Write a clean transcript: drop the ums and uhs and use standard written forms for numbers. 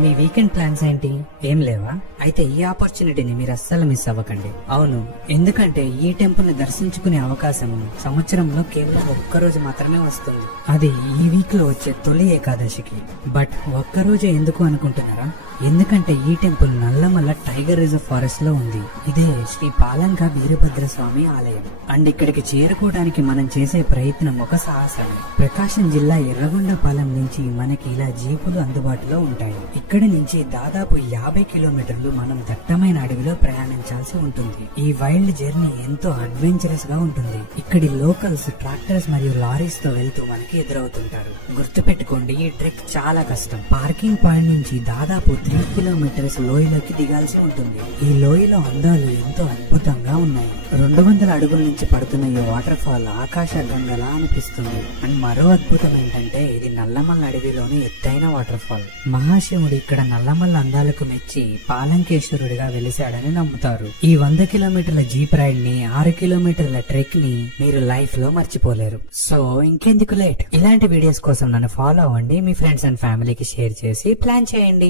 మీ weekend plans ఏంటి? ఏం లేవా? అయితే ఈ ఆపర్చునిటీని మీరు అస్సలు మిస్ అవ్వకండి. అవును, ఎందుకంటే ఈ టెంపుల్ ని దర్శించుకునే అవకాశం సంవత్సరంలో కేవలం ఒక్కరోజు మాత్రమే వస్తుంది. అది ఈ వీక్ లో వచ్చే తొలి ఏకాదశికి. బట్ ఒక్కరోజు ఎందుకు అనుకుంటున్నారా? ఎందుకంటే ఈ temple Nallamala tiger reserve forest లో ఉంది. ఇదే శ్రీ పాలంక వీరభద్ర స్వామి ఆలయం. అండ్ ఇక్కడికి చేరుకోవడానికి మనం చేసే ప్రయత్నం ఒక సాహసమే. ప్రకాశం జిల్లా ఎర్రగొండపాలెం నుంచి మనకి ఇలా జీపులు అందుబాటులో ఉంటాయి. ఇక్కడి నుంచి దాదాపు 50 కిలోమీటర్లు మనం దట్టమైన అడవిలో ప్రయాణించాల్సి ఉంటుంది. ఈ వైల్డ్ జర్నీ ఎంతో అడ్వెంచరస్ గా ఉంటుంది. ఇక్కడి లోకల్స్ ట్రాక్టర్స్ మరియు లారీస్ తో వెళ్తూ మనకి ఎదురవుతుంటారు. గుర్తు పెట్టుకోండి, ఈ ట్రెక్ చాలా కష్టం. పార్కింగ్ పాయింట్ నుంచి దాదాపు 3 కిలోమీటర్స్ లోయలోకి దిగాల్సి ఉంటుంది. ఈ లోయలో అందాలు ఎంతో అద్భుతంగా ఉన్నాయి. 200 అడుగుల నుంచి పడుతున్న ఈ వాటర్ ఫాల్ ఆకాశ గంగలా అనిపిస్తుంది. అండ్ మరో అద్భుతం ఏంటంటే ఇది నల్లమల్ల అడవిలోని ఎత్తైన వాటర్ ఫాల్. మహాశివుడు ఇక్కడ నల్లమల్ల అందాలకు మెచ్చి పాలంకేశ్వరుడిగా వెలిశాడని నమ్ముతారు. ఈ 100 కిలోమీటర్ల జీప్ రైడ్ ని 6 కిలోమీటర్ల ట్రెక్ ని మీరు లైఫ్ లో మర్చిపోలేరు. సో ఇంకెందుకు లేట్? ఇలాంటి వీడియోస్ కోసం నన్ను ఫాలో అవ్వండి. మీ ఫ్రెండ్స్ అండ్ ఫ్యామిలీకి షేర్ చేసి ప్లాన్ చేయండి.